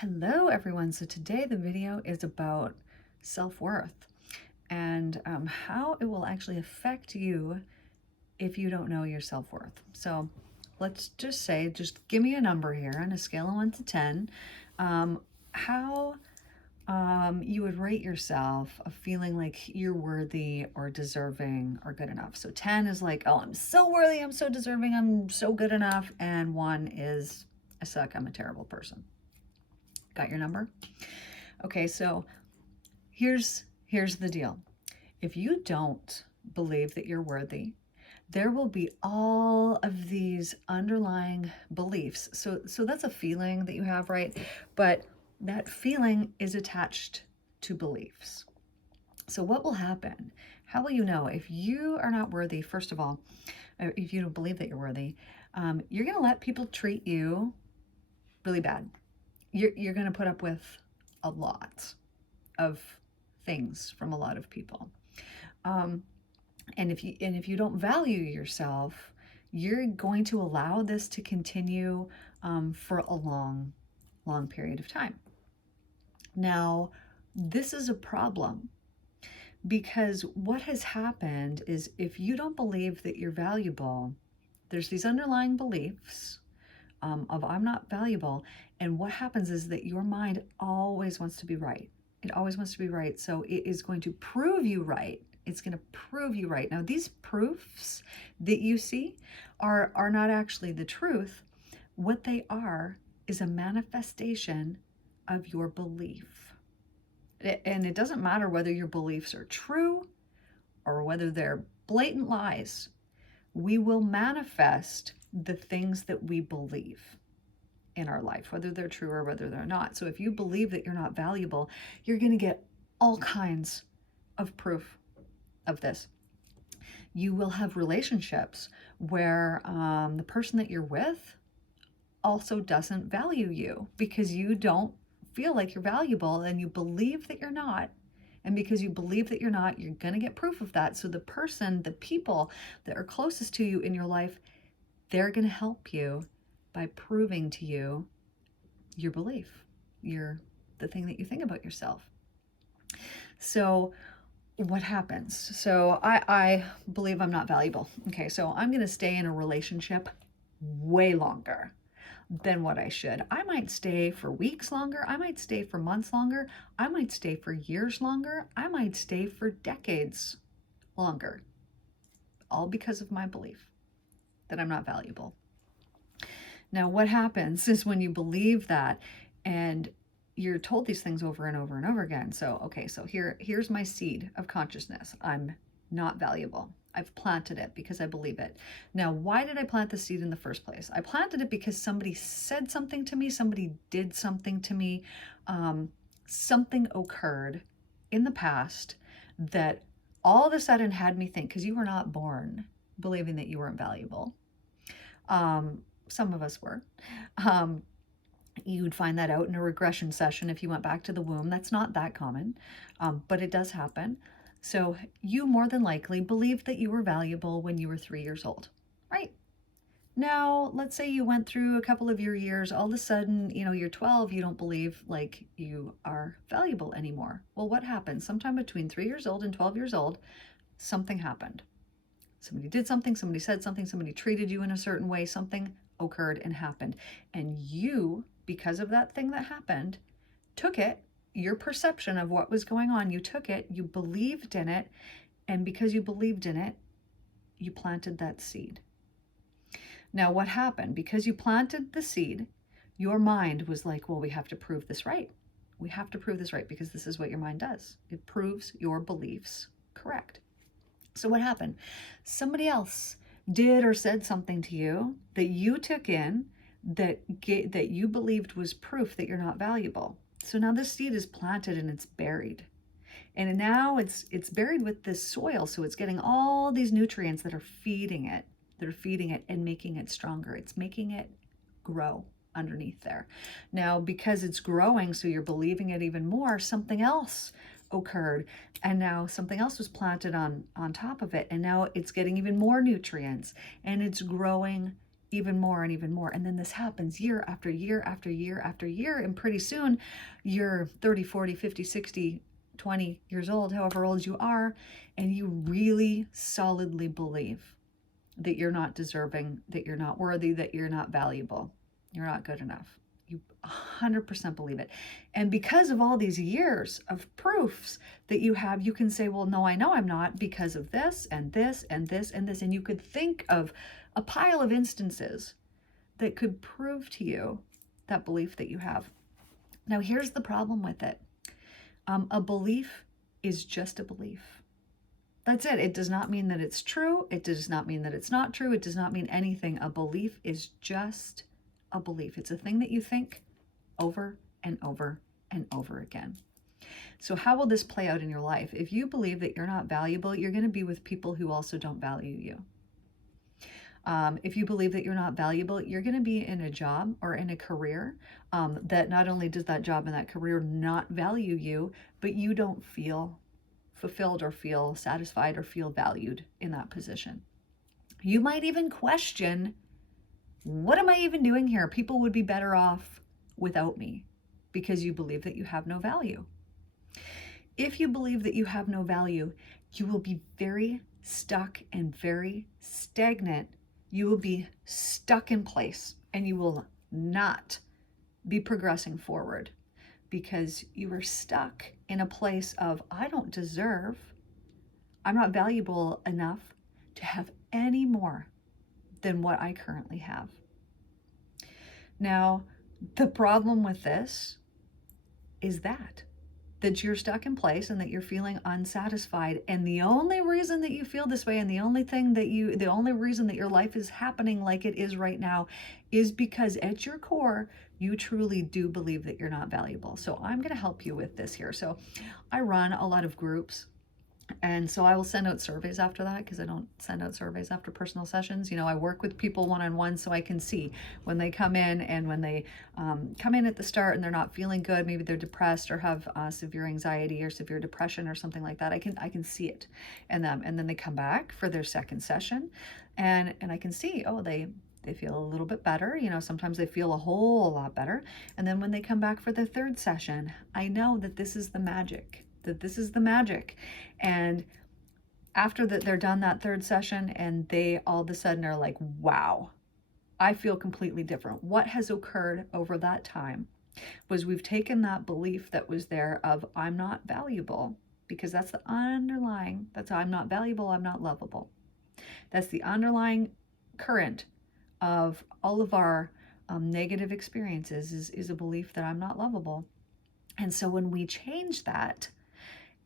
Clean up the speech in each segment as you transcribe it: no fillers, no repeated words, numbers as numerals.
Hello everyone. So today the video is about self-worth and how it will actually affect you if you don't know your self-worth. So let's just say, just give me a number here on a scale of 1 to 10, how you would rate yourself of feeling like you're worthy or deserving or good enough. So 10 is like, oh, I'm so worthy, I'm so deserving, I'm so good enough. And 1 is, I suck, I'm a terrible person. Got your number? Okay, so here's the deal. If you don't believe that you're worthy, there will be all of these underlying beliefs. So that's a feeling that you have, right? But that feeling is attached to beliefs. So what will happen? How will you know if you are not worthy? First of all, if you don't believe that you're worthy, you're going to let people treat you really bad. You're going to put up with a lot of things from a lot of people. And if you don't value yourself, you're going to allow this to continue for a long period of time. Now, this is a problem because what has happened is if you don't believe that you're valuable, there's these underlying beliefs of I'm not valuable. And what happens is that your mind always wants to be right. It always wants to be right. So it is going to prove you right. It's going to prove you right. Now, these proofs that you see are not actually the truth. What they are is a manifestation of your belief. And it doesn't matter whether your beliefs are true or whether they're blatant lies. We will manifest the things that we believe in our life, whether they're true or whether they're not. So if you believe that you're not valuable, you're going to get all kinds of proof of this. You will have relationships where the person that you're with also doesn't value you because you don't feel like you're valuable and you believe that you're not. And because you believe that you're not, you're going to get proof of that. So the people that are closest to you in your life, they're going to help you by proving to you your belief, the thing that you think about yourself. So what happens? So I believe I'm not valuable. Okay, so I'm going to stay in a relationship way longer than what I should. I might stay for weeks longer. I might stay for months longer. I might stay for years longer. I might stay for decades longer, all because of my belief that I'm not valuable. Now, what happens is when you believe that and you're told these things over and over and over again. So, okay, so here's my seed of consciousness. I'm not valuable. I've planted it because I believe it. Now, why did I plant the seed in the first place? I planted it because somebody said something to me, somebody did something to me, something occurred in the past that all of a sudden had me think, because you were not born believing that you weren't valuable. Some of us were. You'd find that out in a regression session if you went back to the womb. That's not that common, but it does happen. So you more than likely believed that you were valuable when you were 3 years old, right? Now, let's say you went through a couple of your years, all of a sudden, you're 12, you don't believe like you are valuable anymore. Well, what happened? Sometime between 3 years old and 12 years old, something happened. Somebody did something, somebody said something, somebody treated you in a certain way, something occurred and happened. And you, because of that thing that happened, took it, your perception of what was going on, you took it, you believed in it, and because you believed in it, you planted that seed. Now, what happened? Because you planted the seed, your mind was like, well, we have to prove this right. We have to prove this right because this is what your mind does. It proves your beliefs correct. So what happened? Somebody else did or said something to you that you took in that you believed was proof that you're not valuable. So now this seed is planted and it's buried. And now it's buried with this soil, so it's getting all these nutrients that are feeding it. They're feeding it and making it stronger. It's making it grow underneath there. Now, because it's growing, so you're believing it even more, something else occurred, and now something else was planted on top of it, and now it's getting even more nutrients and it's growing even more and even more. And then this happens year after year after year after year. And pretty soon you're 30, 40, 50, 60, 20 years old, however old you are, and you really solidly believe that you're not deserving, that you're not worthy, that you're not valuable, you're not good enough. You 100% believe it. And because of all these years of proofs that you have, you can say, well, no, I know I'm not because of this and this and this and this. And you could think of a pile of instances that could prove to you that belief that you have. Now, here's the problem with it. A belief is just a belief. That's it. It does not mean that it's true. It does not mean that it's not true. It does not mean anything. A belief is just a belief. It's a thing that you think over and over and over again. So how will this play out in your life? If you believe that you're not valuable, you're going to be with people who also don't value you. If you believe that you're not valuable, you're going to be in a job or in a career that not only does that job and that career not value you, but you don't feel fulfilled or feel satisfied or feel valued in that position. You might even question, what am I even doing here? People would be better off without me, because you believe that you have no value. If you believe that you have no value, you will be very stuck and very stagnant. You will be stuck in place and you will not be progressing forward because you are stuck in a place of, I don't deserve, I'm not valuable enough to have any more than what I currently have. Now, the problem with this is that you're stuck in place and that you're feeling unsatisfied. And the only reason that you feel this way and the only reason that your life is happening like it is right now is because at your core, you truly do believe that you're not valuable. So I'm going to help you with this here. So I run a lot of groups. And so I will send out surveys after that, because I don't send out surveys after personal sessions. I work with people one-on-one so I can see when they come in, and when they come in at the start and they're not feeling good, maybe they're depressed or have severe anxiety or severe depression or something like that. I can see it in them. And then they come back for their second session and I can see, oh, they feel a little bit better. Sometimes they feel a whole lot better. And then when they come back for the third session, I know that this is the magic. And after that, they're done that third session and they all of a sudden are like, wow, I feel completely different. What has occurred over that time was we've taken that belief that was there of I'm not valuable, because that's the underlying, that's I'm not valuable, I'm not lovable. That's the underlying current of all of our negative experiences is a belief that I'm not lovable. And so when we change that,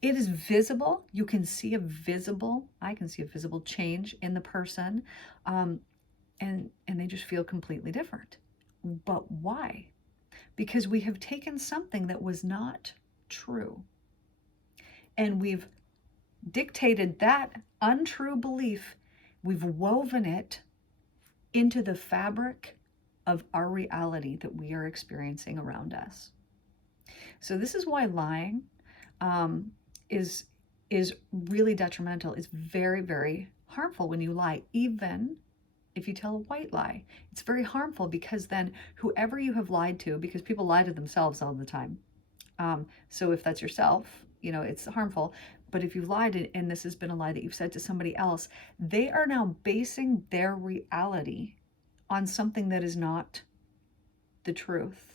it is visible. I can see a visible change in the person, and they just feel completely different. But why? Because we have taken something that was not true, and we've dictated that untrue belief, we've woven it into the fabric of our reality that we are experiencing around us. So this is why lying is really detrimental. It's very, very harmful when you lie. Even if you tell a white lie, it's very harmful, because then whoever you have lied to, because people lie to themselves all the time. So if that's yourself, it's harmful. But if you've lied and this has been a lie that you've said to somebody else, they are now basing their reality on something that is not the truth.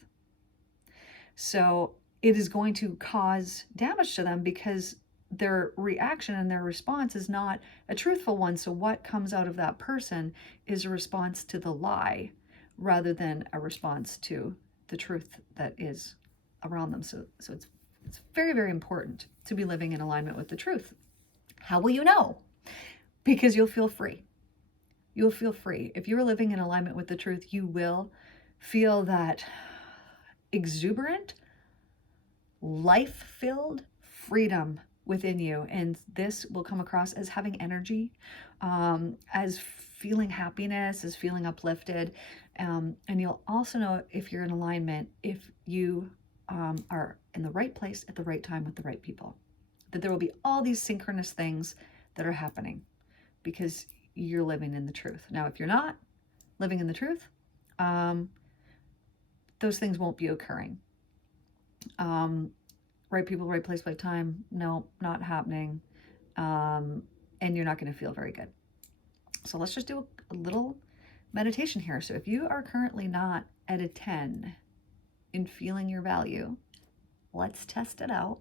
So it is going to cause damage to them, because their reaction and their response is not a truthful one. So what comes out of that person is a response to the lie rather than a response to the truth that is around them. So it's very, very important to be living in alignment with the truth. How will you know? Because you'll feel free. You'll feel free. If you're living in alignment with the truth, you will feel that exuberant, life-filled freedom within you. And this will come across as having energy, as feeling happiness, as feeling uplifted. And you'll also know if you're in alignment, if you are in the right place at the right time with the right people, that there will be all these synchronous things that are happening because you're living in the truth. Now, if you're not, living in the truth, um, those things won't be occurring. Right people, right place, right time, no, not happening. And you're not going to feel very good. So let's just do a little meditation here. So if you are currently not at a 10 in feeling your value, let's test it out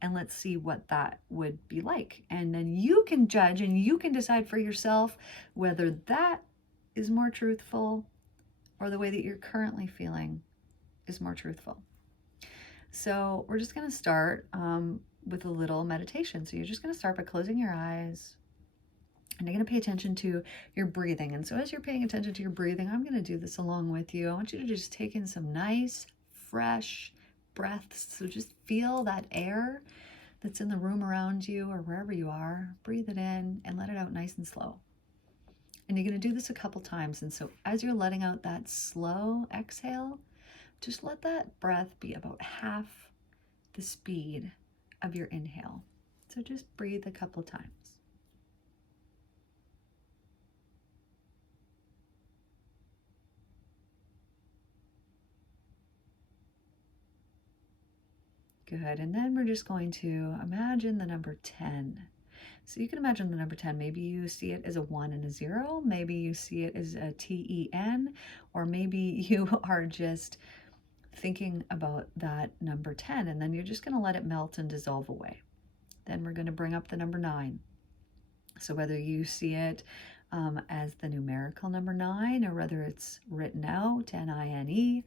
and let's see what that would be like. And then you can judge and you can decide for yourself whether that is more truthful or the way that you're currently feeling is more truthful. So we're just going to start with a little meditation. So you're just going to start by closing your eyes. And you're going to pay attention to your breathing. And so as you're paying attention to your breathing, I'm going to do this along with you. I want you to just take in some nice, fresh breaths. So just feel that air that's in the room around you or wherever you are. Breathe it in and let it out nice and slow. And you're going to do this a couple times. And so as you're letting out that slow exhale, just let that breath be about half the speed of your inhale. So just breathe a couple times. Good. And then we're just going to imagine the number 10. So you can imagine the number 10. Maybe you see it as a 1 and a 0. Maybe you see it as a TEN, or maybe you are just thinking about that number 10, and then you're just going to let it melt and dissolve away. Then we're going to bring up the number 9. So whether you see it as the numerical number 9 or whether it's written out, NINE,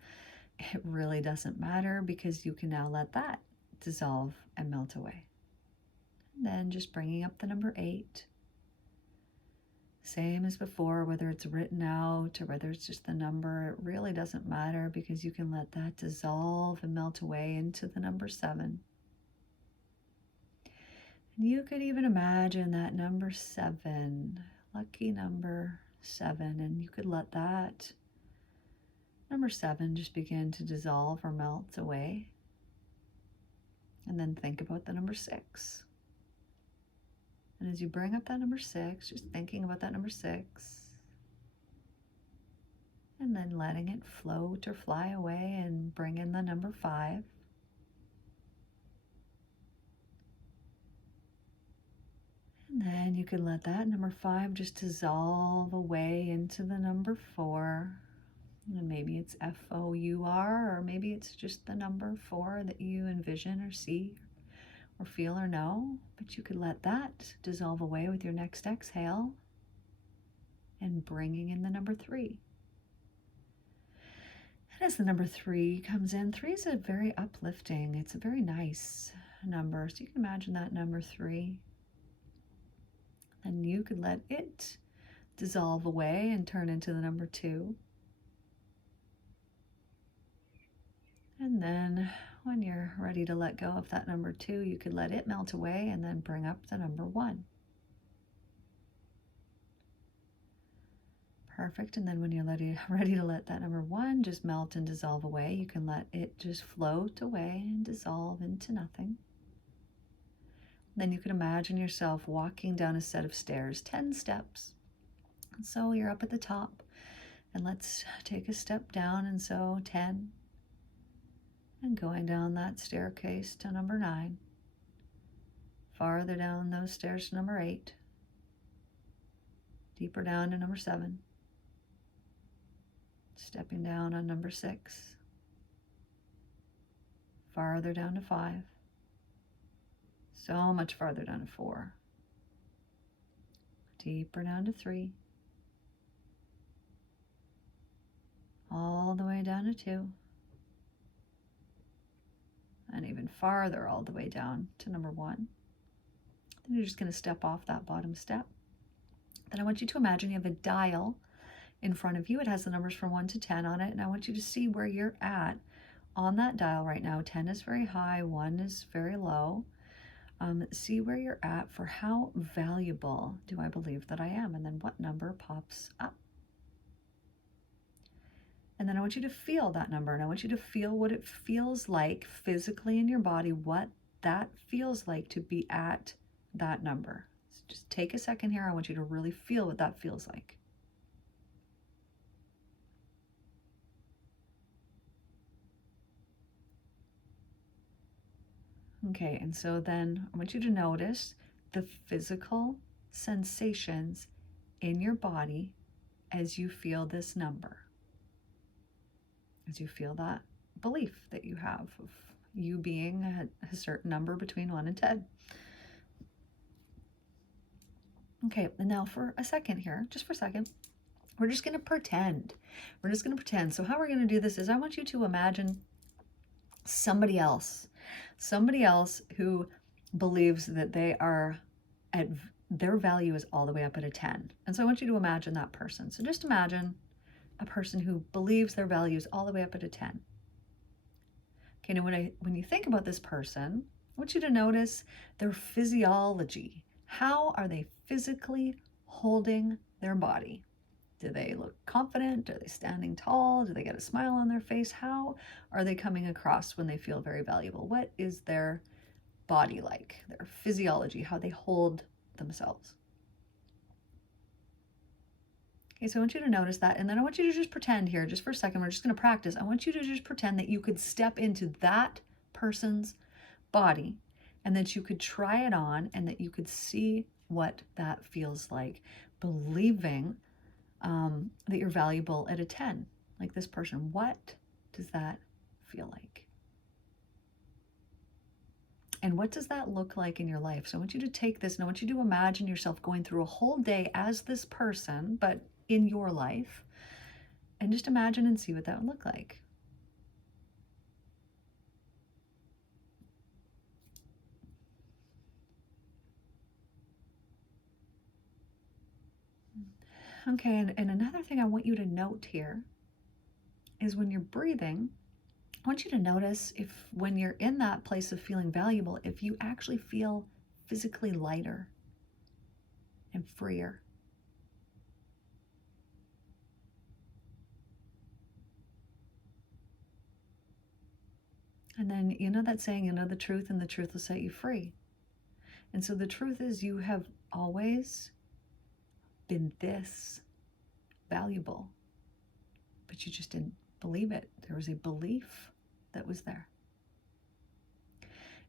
it really doesn't matter because you can now let that dissolve and melt away. And then just bringing up the number 8. Same as before, whether it's written out or whether it's just the number, it really doesn't matter because you can let that dissolve and melt away into the number 7. And you could even imagine that number 7, lucky number 7, and you could let that number 7 just begin to dissolve or melt away. And then think about the number 6. And as you bring up that number 6, just thinking about that number 6, and then letting it float or fly away and bring in the number 5. And then you can let that number 5 just dissolve away into the number 4. And maybe it's FOUR, or maybe it's just the number 4 that you envision or see or feel or know, but you could let that dissolve away with your next exhale and bringing in the number 3. And as the number 3 comes in, 3 is a very uplifting, it's a very nice number. So you can imagine that number 3. And you could let it dissolve away and turn into the number 2. And then when you're ready to let go of that number 2, you could let it melt away and then bring up the number 1. Perfect. And then when you're ready to let that number 1 just melt and dissolve away, you can let it just float away and dissolve into nothing. Then you can imagine yourself walking down a set of stairs, 10 steps. And so you're up at the top, and let's take a step down, and so 10. And going down that staircase to number 9, farther down those stairs to number 8, deeper down to number 7, stepping down on number 6, farther down to 5, so much farther down to 4, deeper down to 3, all the way down to 2, and even farther all the way down to number 1. Then you're just going to step off that bottom step. Then I want you to imagine you have a dial in front of you. It has the numbers from 1 to 10 on it, and I want you to see where you're at on that dial right now. 10 is very high, 1 is very low. See where you're at for how valuable do I believe that I am, and then what number pops up. And then I want you to feel that number, and I want you to feel what it feels like physically in your body, what that feels like to be at that number. So just take a second here. I want you to really feel what that feels like. Okay, and so then I want you to notice the physical sensations in your body as you feel this number, as you feel that belief that you have of you being a certain number between 1 and 10. Okay, and now for a second here, just for a second, we're just going to pretend. We're just going to pretend. So how we're going to do this is I want you to imagine somebody else who believes that they are at their value is all the way up at a 10. And so I want you to imagine that person. So just imagine a person who believes their value is all the way up at a 10. Okay, now when you think about this person, I want you to notice their physiology. How are they physically holding their body? Do they look confident? Are they standing tall? Do they get a smile on their face? How are they coming across when they feel very valuable? What is their body like? Their physiology, how they hold themselves. Okay, so I want you to notice that, and then I want you to just pretend here, just for a second, we're just going to practice. I want you to just pretend that you could step into that person's body and that you could try it on and that you could see what that feels like, believing that you're valuable at a 10, like this person. What does that feel like? And what does that look like in your life? So I want you to take this and I want you to imagine yourself going through a whole day as this person, but in your life, and just imagine and see what that would look like. Okay, and another thing I want you to note here is when you're breathing, I want you to notice if when you're in that place of feeling valuable, if you actually feel physically lighter and freer. And then, you know that saying, you know the truth and the truth will set you free. And so the truth is you have always been this valuable, but you just didn't believe it. There was a belief that was there.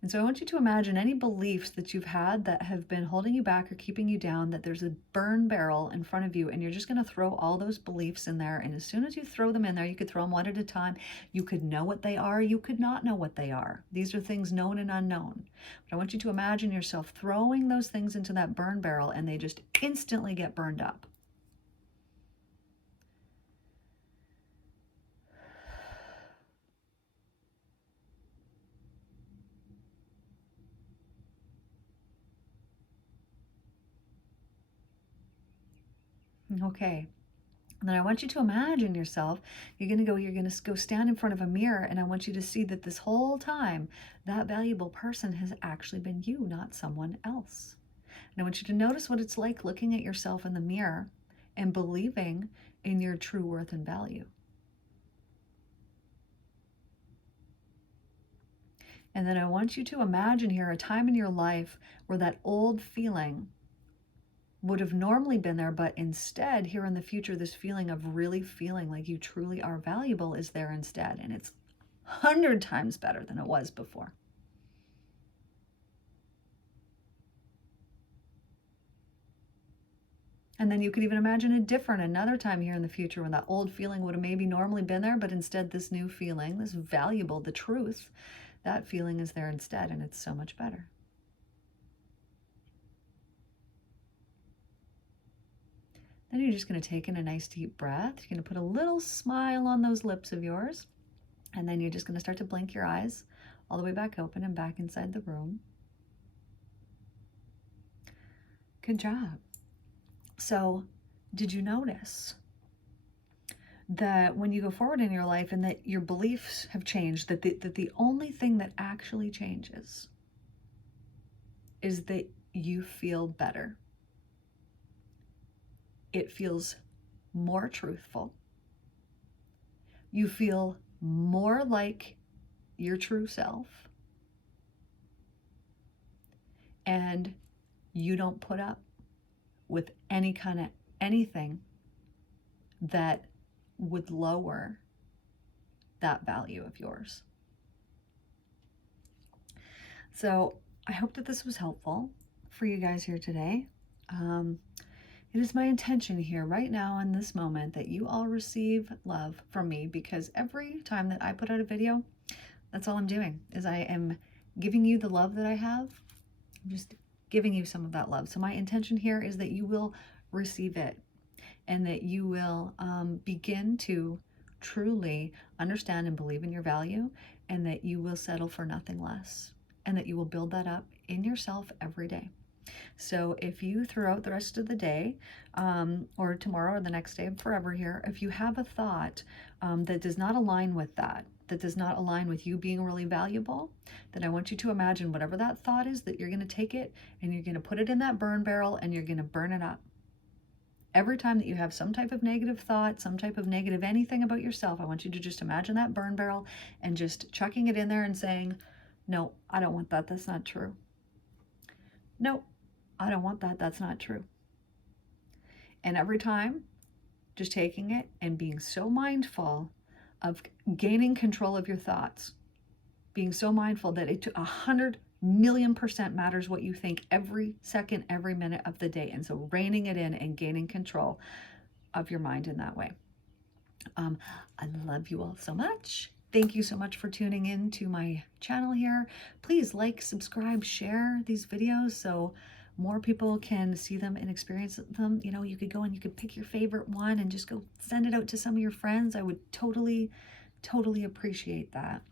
And so I want you to imagine any beliefs that you've had that have been holding you back or keeping you down, that there's a burn barrel in front of you, and you're just going to throw all those beliefs in there. And as soon as you throw them in there, you could throw them one at a time. You could know what they are. You could not know what they are. These are things known and unknown. But I want you to imagine yourself throwing those things into that burn barrel, and they just instantly get burned up. Okay. And then I want you to imagine yourself, you're going to go stand in front of a mirror, and I want you to see that this whole time, that valuable person has actually been you, not someone else. And I want you to notice what it's like looking at yourself in the mirror and believing in your true worth and value. And then I want you to imagine here a time in your life where that old feeling would have normally been there, but instead here in the future, this feeling of really feeling like you truly are valuable is there instead. And it's 100 times better than it was before. And then you could even imagine another time here in the future when that old feeling would have maybe normally been there, but instead this new feeling, this valuable, the truth, that feeling is there instead, and it's so much better. Then you're just going to take in a nice deep breath. You're going to put a little smile on those lips of yours. And then you're just going to start to blink your eyes all the way back open and back inside the room. Good job. So, did you notice that when you go forward in your life and that your beliefs have changed, that the only thing that actually changes is that you feel better? It feels more truthful. You feel more like your true self. And you don't put up with any kind of anything that would lower that value of yours. So I hope that this was helpful for you guys here today. Um, it is my intention here right now in this moment that you all receive love from me, because every time that I put out a video, that's all I'm doing is I am giving you the love that I have. I'm just giving you some of that love. So my intention here is that you will receive it, and that you will begin to truly understand and believe in your value, and that you will settle for nothing less, and that you will build that up in yourself every day. So if you, throughout the rest of the day, or tomorrow or the next day, forever here, if you have a thought that does not align with that does not align with you being really valuable, then I want you to imagine whatever that thought is, that you're going to take it and you're going to put it in that burn barrel and you're going to burn it up. Every time that you have some type of negative thought, some type of negative anything about yourself, I want you to just imagine that burn barrel and just chucking it in there and saying, no, I don't want that. That's not true. No, I don't want that. That's not true. And every time, just taking it and being so mindful of gaining control of your thoughts, being so mindful that it 100,000,000% matters what you think every second, every minute of the day. And so reining it in and gaining control of your mind in that way. I love you all so much. Thank you so much for tuning in to my channel here. Please like, subscribe, share these videos so more people can see them and experience them. You know, you could go and you could pick your favorite one and just go send it out to some of your friends. I would totally appreciate that.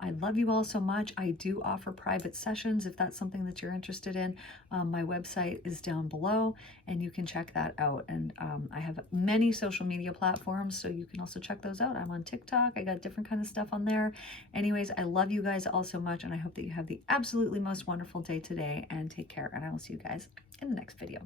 I love you all so much. I do offer private sessions if that's something that you're interested in. My website is down below and you can check that out. And I have many social media platforms, so you can also check those out. I'm on TikTok. I got different kind of stuff on there. Anyways, I love you guys all so much, and I hope that you have the absolutely most wonderful day today, and take care. And I will see you guys in the next video.